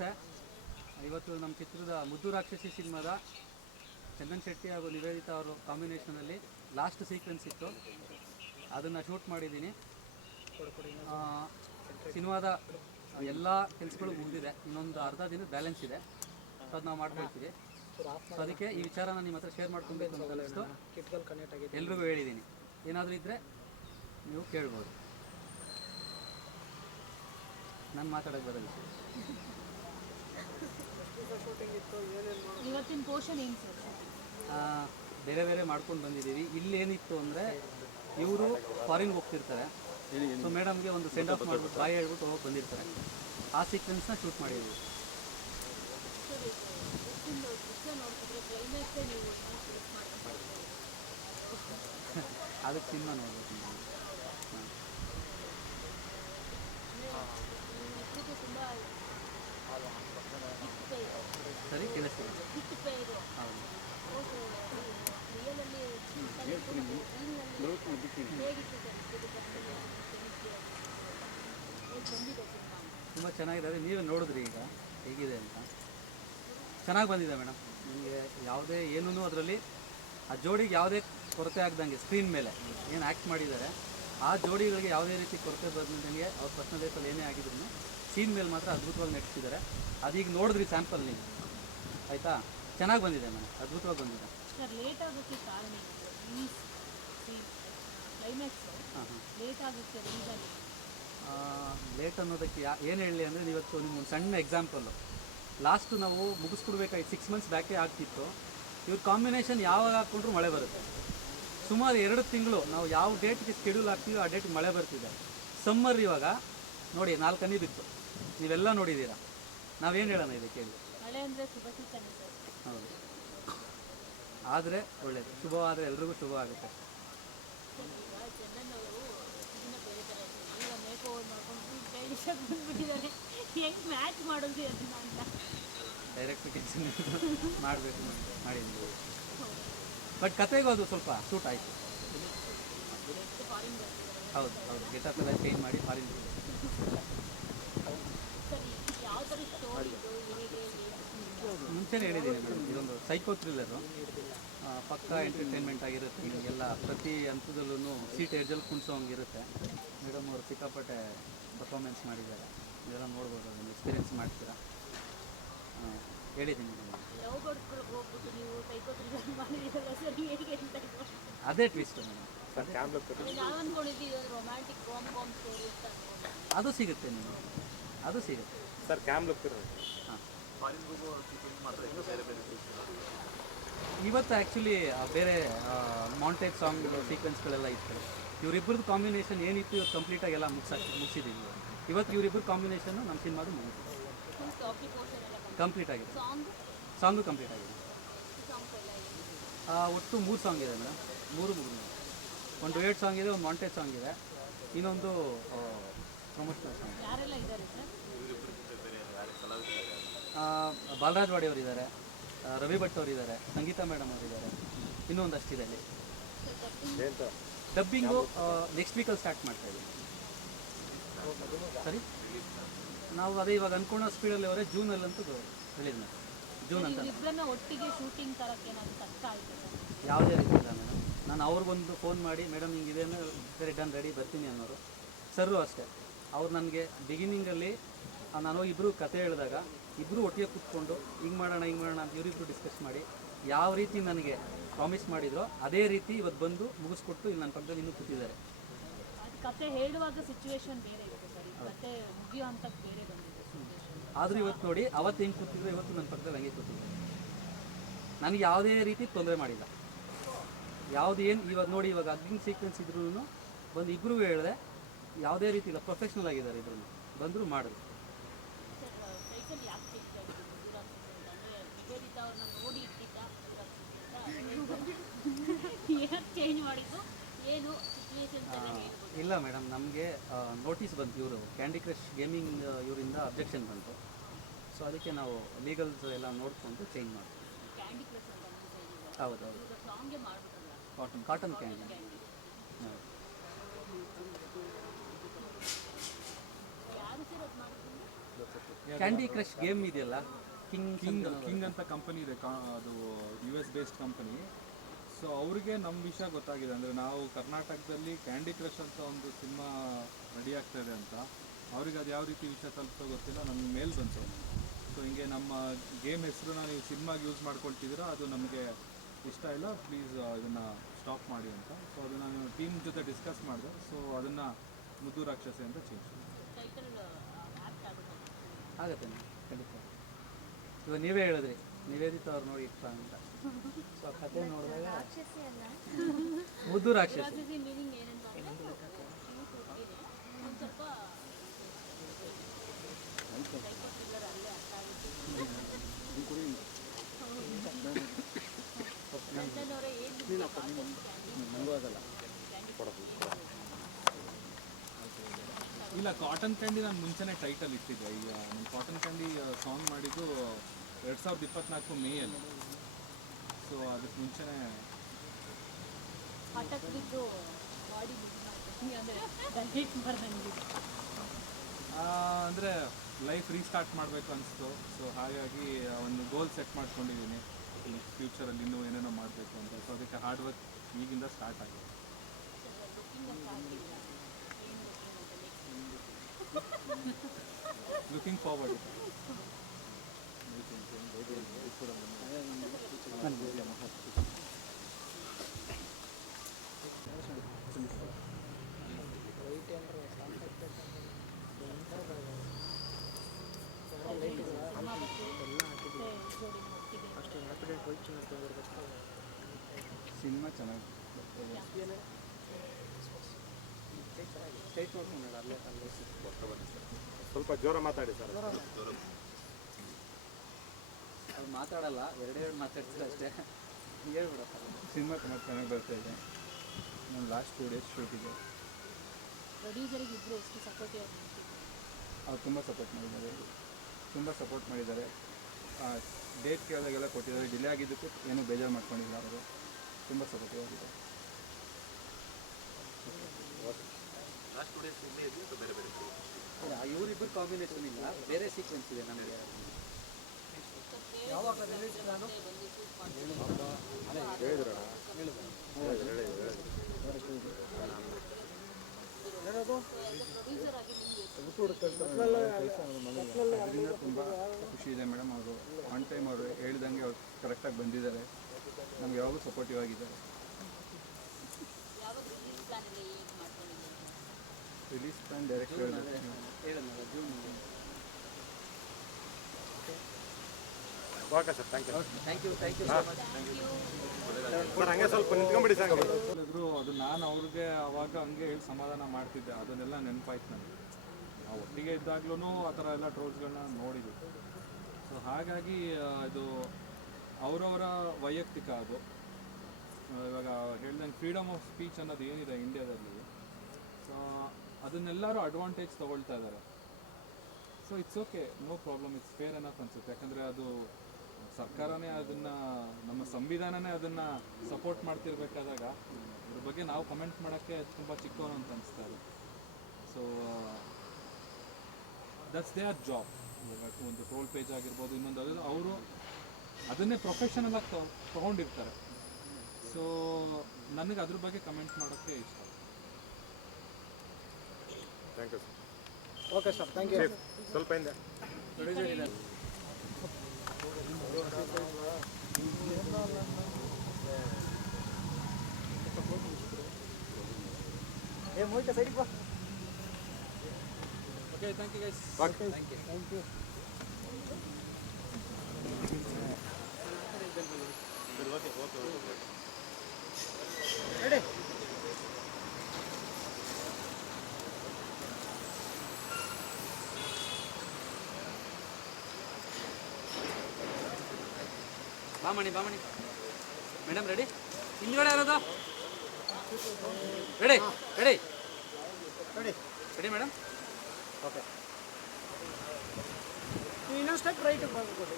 ನಮಸ್ತೆ. ಇವತ್ತು ನಮ್ಮ ಚಿತ್ರದ ಮುದ್ದು ರಾಕ್ಷಸಿ ಸಿನಿಮಾದ ಚಂದನ್ ಶೆಟ್ಟಿ ಹಾಗೂ ನಿವೇದಿತಾ ಅವರು ಕಾಂಬಿನೇಷನಲ್ಲಿ ಲಾಸ್ಟ್ ಸೀಕ್ವೆನ್ಸ್ ಇತ್ತು. ಅದನ್ನು ಶೂಟ್ ಮಾಡಿದ್ದೀನಿ. ಸಿನಿಮಾದ ಎಲ್ಲ ಕೆಲಸಗಳು ಮುಗಿದಿದೆ. ಇನ್ನೊಂದು ಅರ್ಧ ದಿನ ಬ್ಯಾಲೆನ್ಸ್ ಇದೆ. ಸೊ ಅದು ನಾವು ಮಾಡ್ಕೊಳ್ತೀವಿ. ಸೊ ಅದಕ್ಕೆ ಈ ವಿಚಾರನ ನಿಮ್ಮ ಹತ್ರ ಶೇರ್ ಮಾಡ್ಕೊಬೇಕು ಅಂತ ಅನಿಸ್ತು ಎಲ್ರಿಗೂ ಹೇಳಿದ್ದೀನಿ. ಏನಾದರೂ ಇದ್ದರೆ ನೀವು ಕೇಳ್ಬೋದು. ನಾನು ಮಾತಾಡೋಕ್ಕೆ ಬರಲ್ಲ. ಇವತ್ತಿನ ಏನು ಬೇರೆ ಬೇರೆ ಮಾಡ್ಕೊಂಡು ಬಂದಿದ್ದೀವಿ. ಇಲ್ಲಿ ಏನಿತ್ತು ಅಂದರೆ ಇವರು ಫಾರಿನ್ಗೆ ಹೋಗ್ತಿರ್ತಾರೆ. ಸೊ ಮೇಡಮ್ಗೆ ಒಂದು ಸೆಂಡ್ ಆಫ್ ಮಾಡ್ಬಿಟ್ಟು, ಬಾಯಿ ಹೇಳ್ಬಿಟ್ಟು ಹೋಗಿ ಬಂದಿರ್ತಾರೆ. ಆ ಸೀಕ್ವೆನ್ಸ್ನ ಶೂಟ್ ಮಾಡ್ಕೊಂಡು ಅದಕ್ಕೆ ಸಿನಿಮಾ ನೋಡ್ಬೇಕು ನಾವು. ಹಾಂ. ಇಬ್ಬರಿಗೂ ತುಂಬ ಹಿಟ್ ಪೇ ಇದೆ ಸರಿ ಕೇಳಿಸ್ತೀವಿ ಹಿಟ್ ಪೇ ಇದೆ ಹೌದು ರಿಯಲಲ್ಲಿ ಹೇಗಿತ್ತು ಸರ್ ಇದು ಹೇಗೆ ಬಂದಿದೆ ಸಿನಿಮಾ ತುಂಬ ಚೆನ್ನಾಗಿದೆ. ಅದೇ ನೀವೇ ನೋಡಿದ್ರಿ ಈಗ. ಹೇಗಿದೆ ಅಂತ. ಚೆನ್ನಾಗಿ ಬಂದಿದೆ ಮೇಡಮ್ ನಿಮಗೆ ಯಾವುದೇ ಏನೂ ಅದರಲ್ಲಿ ಆ ಜೋಡಿಗೆ ಯಾವುದೇ ಕೊರತೆ ಆಗ್ದಂಗೆ ಸ್ಕ್ರೀನ್ ಮೇಲೆ ಏನು ಆ್ಯಕ್ಟ್ ಮಾಡಿದ್ದಾರೆ ಆ ಜೋಡಿಗಳಿಗೆ ಯಾವುದೇ ರೀತಿ ಕೊರತೆ ಬಂದಂಗೆ ಅವ್ರ ಪರ್ಸನಲ್ ಲೈಫಲ್ಲಿ ಏನೇ ಆಗಿದ್ರು ಸೀನ್ ಮೇಲೆ ಮಾತ್ರ ಅದ್ಭುತವಾಗಿ ನಟಿಸಿದ್ದಾರೆ. ಅದೀಗ ನೋಡಿದ್ರಿ ಸ್ಯಾಂಪಲ್ ನೀವು. ಆಯಿತಾ? ಚೆನ್ನಾಗಿ ಬಂದಿದೆ ಮೇಡಮ್ ಅದ್ಭುತವಾಗಿ ಬಂದಿದೆ. ಹಾಂ ಹಾಂ. ಲೇಟ್ ಅನ್ನೋದಕ್ಕೆ ಯಾ ಏನು ಹೇಳಲಿ ಅಂದರೆ ಇವತ್ತು ನಿಮ್ಗೊಂದು ಸಣ್ಣ ಎಕ್ಸಾಂಪಲ್ಲು ಲಾಸ್ಟು ನಾವು ಮುಗಿಸ್ಕೊಡ್ಬೇಕಾಯ್ತು ಸಿಕ್ಸ್ ಮಂತ್ಸ್ ಬ್ಯಾಕೇ ಆಗ್ತಿತ್ತು. ಇವ್ರ ಕಾಂಬಿನೇಷನ್ ಯಾವಾಗ ಹಾಕ್ಕೊಂಡ್ರು ಮಳೆ ಬರುತ್ತೆ. ಸುಮಾರು ಎರಡು ತಿಂಗಳು ನಾವು ಯಾವ ಡೇಟ್ಗೆ ಸ್ಕೆಡ್ಯೂಲ್ ಹಾಕ್ತೀವೋ ಆ ಡೇಟ್ಗೆ ಮಳೆ ಬರ್ತಿದೆ. ಸಮ್ಮರ್ ಇವಾಗ ನೋಡಿ ನಾಲ್ಕು ಹನಿ ಬಿತ್ತು. ನೀವೆಲ್ಲ ನೋಡಿದ್ದೀರಾ. ನಾವೇನು ಹೇಳೋಣ ಇದಕ್ಕೆ ಹೇಳಿ? ಹೌದು. ಆದರೆ ಒಳ್ಳೆಯದು ಶುಭವಾದರೆ ಎಲ್ರಿಗೂ ಶುಭ ಆಗುತ್ತೆ ಈಗ ಚಂದನ್ ಅವರು ಇದನ್ನ ಬೇರೆ ಥರ ಇದ್ದಾರೆ. ಈಗ ಮೇಕ್ ಓವರ್ ಮಾಡ್ಕೊಂಡು ಸ್ಟೈಲಿಶ್ ಆಗಿ ಬಂದ್ಬಿಟ್ಟಿದ್ದಾರೆ. ಹೆಂಗೆ ಮ್ಯಾಚ್ ಮಾಡೋದು ಅದನ್ನ ಅಂತ. ಡೈರೆಕ್ಟ್ ಕಿಚನ್ ಮಾಡಬೇಕು ಮಾಡಿದ್ವಿ ಬಟ್ ಕತೆಗೂ ಅದು ಸ್ವಲ್ಪ ಸೂಟ್ ಆಯಿತು. ಹೌದು ಹೌದು. ಗೆಟಪ್ ಎಲ್ಲ ಚೇಂಜ್ ಮಾಡಿ ಫಾರಿನ್ ಮುಂಚೆನೇ ಹೇಳಿದ್ದೀನಿ ಮೇಡಮ್ ಇದೊಂದು ಸೈಕೋ ಥ್ರಿಲ್ಲರು ಪಕ್ಕ ಎಂಟರ್ಟೈನ್ಮೆಂಟ್ ಆಗಿರುತ್ತೆ ನಿಮಗೆಲ್ಲ. ಪ್ರತಿ ಹಂತದಲ್ಲೂ ಸೀಟ್ ಎಡ್ಜಲ್ಲಿ ಕುಣಿಸೋ ಹಂಗಿರುತ್ತೆ. ಮೇಡಮ್ ಅವರು ಸಿಕ್ಕಾಪಟ್ಟೆ ಪರ್ಫಾರ್ಮೆನ್ಸ್ ಮಾಡಿದ್ದಾರೆ. ಇದೆಲ್ಲ ನೋಡ್ಬೋದು ಅದನ್ನು ಎಕ್ಸ್ಪೀರಿಯನ್ಸ್ ಮಾಡ್ತೀರಾ? ಹೇಳಿದ್ದೀನಿ ನೀವು ಅದೇ ಟ್ವಿಸ್ಟ್ ಮೇಡಮ್ ಅದೇ ನಾವು ಅಂದ್ಕೊಂಡಿದ್ವಿ ರೊಮ್ಯಾಂಟಿಕ್ ಕಾಮ್ ಕಾಮ್ ಸ್ಟೋರಿ ಅಂತ ಅದು ಸಿಗುತ್ತೆ ನಿಮಗೆ. ಅದು ಸಿಗುತ್ತೆ. ಸರ್ ಕ್ಯಾಮ್ ಲುಕ್ ಹಾಂ. ಇವತ್ತು ಆ್ಯಕ್ಚುಲಿ ಬೇರೆ ಮೌಂಟೇಜ್ ಸಾಂಗ್ ಸೀಕ್ವೆನ್ಸ್ಗಳೆಲ್ಲ ಇತ್ತು. ಇವರಿಬ್ಬರದ್ದು ಕಾಂಬಿನೇಷನ್ ಏನಿತ್ತು ಇವತ್ತು ಕಂಪ್ಲೀಟಾಗಿ ಎಲ್ಲ ಮುಗಿಸಾಕಿ ಮುಗಿಸಿದ್ದೀವಿ ಇವತ್ತು ಇವರಿಬ್ಬರು ಕಾಂಬಿನೇಷನ್ನು ನಮ್ಮ ಸಿನಿಮಾದು ಮುಗಿಸಿದೆ ಕಂಪ್ಲೀಟ್ ಆಗಿದೆ. ಸಾಂಗ್ ಸಾಂಗು ಕಂಪ್ಲೀಟ್ ಆಗಿದೆ ಒಟ್ಟು ಮೂರು ಸಾಂಗ್ ಇದೆ ಮೇಡಮ್. ಮೂರು ಮೂರು. ಒಂದು ಡುಯೆಟ್ ಸಾಂಗ್ ಇದೆ ಒಂದು ಮಾಂಟೇಜ್ ಸಾಂಗ್ ಇದೆ. ಇನ್ನೊಂದು ಪ್ರಮೋಷನಲ್ ಸಾಂಗ್ ಯಾರೆಲ್ಲ ಇದ್ದಾರೆ ಸರ್? ಬಾಲರಾಜ್ ವಾಡಿ ಅವರು ಇದ್ದಾರೆ ರವಿ ಭಟ್ ಅವರು ಇದ್ದಾರೆ ಸಂಗೀತಾ ಮೇಡಮ್ ಅವರಿದ್ದಾರೆ. ಇನ್ನೂ ಒಂದಷ್ಟಿದೆ ಅಲ್ಲಿ. ಡಬ್ಬಿಂಗು ನೆಕ್ಸ್ಟ್ ವೀಕಲ್ಲಿ ಸ್ಟಾರ್ಟ್ ಮಾಡ್ತಾ ಇದ್ದೀವಿ. ಸರಿ? ನಾವು ಅದೇ ಇವಾಗ ಅನ್ಕೊಳ್ಳೋ ಸ್ಪೀಡಲ್ಲಿ ಅವರೇ ಜೂನಲ್ಲಂತೂ ಹೇಳಿದ್ನ ಜೂನ್ ಅಂತ ಒಟ್ಟಿಗೆ ಶೂಟಿಂಗ್ ತರಕ್ಕೆ ಯಾವುದೇ ರೀತಿ ಇಲ್ಲ ಮೇಡಮ್ ನಾನು ಅವ್ರಿಗೊಂದು ಫೋನ್ ಮಾಡಿ ಮೇಡಮ್ ಹಿಂಗೆ ಇದೆ ಸರಿ ಡನ್ ರೆಡಿ ಬರ್ತೀನಿ ಅನ್ನೋರು. ಸರ್ರು ಅಷ್ಟೇ. ಅವ್ರು ನನಗೆ ಬಿಗಿನಿಂಗಲ್ಲಿ ನಾನು ಇಬ್ಬರು ಕತೆ ಹೇಳಿದಾಗ ಇಬ್ಬರು ಒಟ್ಟಿಗೆ ಕೂತ್ಕೊಂಡು ಹಿಂಗೆ ಮಾಡೋಣ ಹಿಂಗೆ ಮಾಡೋಣ ಅಂತ ಇವರಿಬ್ಬರು ಡಿಸ್ಕಸ್ ಮಾಡಿ ಯಾವ ರೀತಿ ನನಗೆ ಪ್ರಾಮಿಸ್ ಮಾಡಿದ್ರೋ ಅದೇ ರೀತಿ ಇವತ್ತು ಬಂದು ಮುಗಿಸ್ಕೊಟ್ಟು ಇಲ್ಲಿ ನನ್ನ ಪಕ್ಕದಲ್ಲಿ ಇನ್ನೂ ಕೂತಿದ್ದಾರೆ. ಕತೆ ಹೇಳುವಾಗ ಸಿಚುವೇಶನ್ ಬೇರೆ ಇರುತ್ತೆ ಸರ್. ಈ ಕತೆ ಮುಗಿಯೋ ಹಂತಕ್ಕೆ ಬೇರೆ ಬಂದಿದೆ ಆದರೂ ಇವತ್ತು ನೋಡಿ ಅವತ್ತು ಹೆಂಗೆ ಕೂತಿದ್ರು ಇವತ್ತು ನನ್ನ ಪಕ್ಕದಲ್ಲಿ ಹಂಗೆ ಕೂತಿದ್ದಾರೆ ನನಗೆ ಯಾವುದೇ ರೀತಿ ತೊಂದರೆ ಮಾಡಿಲ್ಲ. ಯಾವುದು ಏನು ಇವಾಗ ನೋಡಿ ಇವಾಗ ಅಗ್ನಿ ಸೀಕ್ವೆನ್ಸ್ ಇದ್ರೂ ಬಂದು ಇಬ್ಬರು ಹೇಳಿದೆ ಯಾವುದೇ ರೀತಿ ಇಲ್ಲ ಪ್ರೊಫೆಷ್ನಲ್ ಆಗಿದ್ದಾರೆ ಇಬ್ರು ಬಂದರೂ ಮಾಡಿದ್ರು ಸರ್ ಟೈಟಲ್ ಯಾಕೆ ಚೇಂಜ್ ಆಯಿತು ಗುಜರಾತ್ ಅಂತ ಅಂದರೆ ನಿವೇದಿತಾ ಅವ್ರನ್ನ ನೋಡಿ ಇಟ್ಟಿದ್ದ ಯಾಕೆ ಚೇಂಜ್ ಮಾಡಿದ್ದು ಏನು ಸಿಚುವೇಶನ್ಸ್ ಎಲ್ಲ ಹೇಳ್ಬೋದು ಇಲ್ಲ ಮೇಡಮ್ ನಮಗೆ ನೋಟಿಸ್ ಬಂತು ಇವರು. ಕ್ಯಾಂಡಿ ಕ್ರಶ್ ಗೇಮಿಂಗ್ ಇವರಿಂದ ಅಬ್ಜೆಕ್ಷನ್ ಬಂತು. ಸೊ ಅದಕ್ಕೆ ನಾವು ಲೀಗಲ್ಸ್ ಎಲ್ಲ ನೋಡಿಕೊಂಡು ಚೇಂಜ್ ಮಾಡ್ತೀವಿ. ಹೌದು ಹೌದು. Cotton cotton candy candy crush game ಇದೆಯಲ್ಲ? ಕಿಂಗ್ ಕಿಂಗ್ ಕಿಂಗ್ ಅಂತ ಕಂಪನಿ ಇದೆ ಕಾ- ಅದು U S based company so ಅವ್ರಿಗೆ ನಮ್ಮ ವಿಷಯ ಗೊತ್ತಾಗಿದೆ. ಅಂದರೆ ನಾವು ಕರ್ನಾಟಕದಲ್ಲಿ ಕ್ಯಾಂಡಿ ಕ್ರಶ್ ಅಂತ ಒಂದು ಸಿನಿಮಾ ರೆಡಿ ಆಗ್ತಾ ಇದೆ ಅಂತ. ಅವ್ರಿಗೆ ಅದು ಯಾವ ರೀತಿ ವಿಷಯ ತಲುಪ್ತೋ ಗೊತ್ತಿಲ್ಲ. ನಮ್ಗೆ ಮೇಲ್ ಬಂತು. ಸೊ ಹಿಂಗೆ ನಮ್ಮ ಗೇಮ್ ಹೆಸರನ್ನ ನೀವು ಸಿನಿಮಾಗೆ ಯೂಸ್ ಮಾಡ್ಕೊಳ್ತಿದ್ದೀರಾ ಅದು ನಮಗೆ ಇಷ್ಟ ಇಲ್ಲ. ಪ್ಲೀಸ್ ಇದನ್ನು ಸ್ಟಾಪ್ ಮಾಡಿ ಅಂತ. ಸೊ ಅದನ್ನು ನಾನು ಟೀಮ್ ಜೊತೆ ಡಿಸ್ಕಸ್ ಮಾಡಿದೆ. ಸೊ ಅದನ್ನು ಮುದ್ದು ರಾಕ್ಷಸಿ ಅಂತ ಚೇಂಜ್ ಆಗತ್ತೆ. ಖಂಡಿತ. ಇವಾಗ ನೀವೇ ಹೇಳಿದ್ರಿ. ನಿವೇದಿತ ಅವ್ರು ನೋಡಿ ಇಷ್ಟ ಅಂತ. ಸೊ ಆ ಕತೆ ನೋಡಿದಾಗ ಮುದ್ದು ರಾಕ್ಷಸಿ. ಇಲ್ಲ. ಕಾಟನ್ ಕ್ಯಾಂಡಿ ನಾನು ಮುಂಚೆನೇ ಟೈಟಲ್ ಇಟ್ಟಿದ್ದೆ. ಈಗ ನಾನು ಕಾಟನ್ ಕ್ಯಾಂಡಿ ಸಾಂಗ್ ಮಾಡಿದ್ದು ಎರಡು ಸಾವಿರದ ಇಪ್ಪತ್ನಾಲ್ಕು ಮೇಯಲ್ಲಿ. ಸೊ ಅದಕ್ಕೆ ಮುಂಚೆನೇ ಹಠಕ್ ಬಿದ್ದು ಬಾಡಿ ಬಿದ್ದು ಮಾಡ್ತೀನಿ. ಅಂದರೆ ಡೈಟ್ ಮಾಡ್ದಂಗೆ ಅಂದರೆ ಲೈಫ್ ರೀಸ್ಟಾರ್ಟ್ ಮಾಡಬೇಕು ಅನಿಸ್ತು. ಸೊ ಹಾಗಾಗಿ ಒಂದು ಗೋಲ್ ಸೆಟ್ ಮಾಡ್ಕೊಂಡಿದ್ದೀನಿ ಫ್ಯೂಚರಲ್ಲಿ ಇನ್ನೂ ಏನೇನೋ ಮಾಡಬೇಕು ಅಂತ. ಸೊ ಅದಕ್ಕೆ ಹಾರ್ಡ್ ವರ್ಕ್ ಈಗಿಂದ ಸ್ಟಾರ್ಟ್ ಆಗಿದೆ. ಲುಕಿಂಗ್ ಫಾರ್ವರ್ಡ್ ಸಿನಿಮಾ ಚೆನ್ನಾಗಿ ಸ್ಟೇಟ್ ನೋಡ್ಕೊಂಡು ಅಲ್ಲೇ ಅಲ್ಲೇ ಸ್ವಲ್ಪ ಜೋರ ಮಾತಾಡಿ ಸರ್. ಅದು ಮಾತಾಡಲ್ಲ ಎರಡೇ ಎರಡು ಮಾತಾಡ್ತಾರೆ ಅಷ್ಟೇ. ಹೇಳ್ಬಿಡಪ್ಪ. ಸಿನಿಮಾ ತುಂಬ ಚೆನ್ನಾಗಿ ಬರ್ತಾ ಇದೆ. ನಾನು ಲಾಸ್ಟ್ ಟೂ ಡೇಸ್ ಶೂಟಿಗೆ ಪ್ರೊಡ್ಯೂಸರಿಗೆ ಇಬ್ಬರು ಎಷ್ಟು ಸಪೋರ್ಟಿವ್ ಅವ್ರು ತುಂಬ ಸಪೋರ್ಟ್ ಮಾಡಿದ್ದಾರೆ. ತುಂಬ ಸಪೋರ್ಟ್ ಮಾಡಿದ್ದಾರೆ. ಡೇಟ್ ಕೇಳಿದಾಗೆಲ್ಲ ಕೊಟ್ಟಿದ್ದಾರೆ. ಡಿಲೇ ಆಗಿದ್ದಕ್ಕೂ ಏನೂ ಬೇಜಾರು ಮಾಡ್ಕೊಂಡಿಲ್ಲ ಅವರು. ತುಂಬ ಸಪೋರ್ಟಿವ್ ಆಗಿದೆ ಇವರಿಬ್ಬರು ಕಾಂಬಿನೇಷನ್ ಇಲ್ಲ. ಬೇರೆ ಸೀಕ್ವೆನ್ಸ್ ಇದೆ ನಮಗೆ. ತುಂಬ ಖುಷಿ ಇದೆ ಮೇಡಮ್ ಅವರು. ಆನ್ ಟೈಮ್ ಅವರು ಹೇಳಿದಂಗೆ ಅವ್ರು ಕರೆಕ್ಟಾಗಿ ಬಂದಿದ್ದಾರೆ. ನಮ್ಗೆ ಯಾವಾಗಲೂ ಸಪೋರ್ಟಿವ್ ಆಗಿದ್ದಾರೆ. ರಿಲೀಸ್ ಪ್ಲಾನ್ ಡೈರೆಕ್ಟ್ ಹೇಳಲ್ಲ June okay sir thank you thank you thank you sir sir ಹಂಗೆ ಸ್ವಲ್ಪ ನಿಂತ್ಕೊಂಬಿಡಿ ಸರ್ ಹೇಳಿದ್ರು ಅದು ನಾನು ಅವ್ರಿಗೆ ಅವಾಗ ಹಂಗೆ ಹೇಳಿ ಸಮಾಧಾನ ಮಾಡ್ತಿದ್ದೆ. ಅದನ್ನೆಲ್ಲ ನೆನಪಾಯ್ತು ನನಗೆ. ನಾವು ಒಟ್ಟಿಗೆ ಇದ್ದಾಗ್ಲೂ ಆ ಥರ ಎಲ್ಲ ಟ್ರೋಲ್ಸ್ಗಳನ್ನ ನೋಡಿದ್ವಿ. ಸೊ ಹಾಗಾಗಿ ಇದು ಅವರವರ ವೈಯಕ್ತಿಕ ಅದು. ಇವಾಗ ಹೇಳ್ದಂಗೆ ಫ್ರೀಡಮ್ ಆಫ್ ಸ್ಪೀಚ್ ಅನ್ನೋದು ಏನಿದೆ ಇಂಡಿಯಾದಲ್ಲಿ ಸೊ ಅದನ್ನೆಲ್ಲರೂ ಅಡ್ವಾಂಟೇಜ್ ತೊಗೊಳ್ತಾ ಇದ್ದಾರೆ so it's okay no problem it's fair ಅನ್ನೋ ಅನ್ಸುತ್ತೆ. ಯಾಕಂದರೆ ಅದು ಸರ್ಕಾರನೇ ಅದನ್ನು ನಮ್ಮ ಸಂವಿಧಾನನೇ ಅದನ್ನು ಸಪೋರ್ಟ್ ಮಾಡ್ತಿರ್ಬೇಕಾದಾಗ ಅದ್ರ ಬಗ್ಗೆ ನಾವು ಕಮೆಂಟ್ ಮಾಡೋಕ್ಕೆ ತುಂಬ ಚಿಕ್ಕವನು ಅಂತ ಅನಿಸ್ತಾ ಇದೆ. So that's they are job ಒಂದು ಟೋಲ್ ಪೇಜ್ ಆಗಿರ್ಬೋದು ಇನ್ನೊಂದು ಅದು ಅವರು ಅದನ್ನೇ ಪ್ರೊಫೆಷನಲ್ ಆಗಿ ತಗೊಂಡಿರ್ತಾರೆ ತೊಗೊಂಡಿರ್ತಾರೆ. ಸೊ ನನಗೆ ಅದ್ರ ಬಗ್ಗೆ ಕಮೆಂಟ್ ಮಾಡೋಕ್ಕೆ ಇಷ್ಟ. Thank you sir okay sir thank you ಸ್ವಲ್ಪ ಹಿಂದೆ. ಏ ಮೋಹಿತ ಸೈಡಿಗೆ ಬಾ okay thank you guys okay thank you thank you ready ಬಾಮಣಿ ಬಾಮಣಿ ಮೇಡಮ್ ರೆಡಿ ಹಿಂದ್ಗಡೆ ಇರೋದು ready ready ready ready madam okay ಇನ್ನೊಂದು ಸ್ಟೆಪ್ ರೈಟಿಗೆ ಬಂದ್ಕೊಡಿ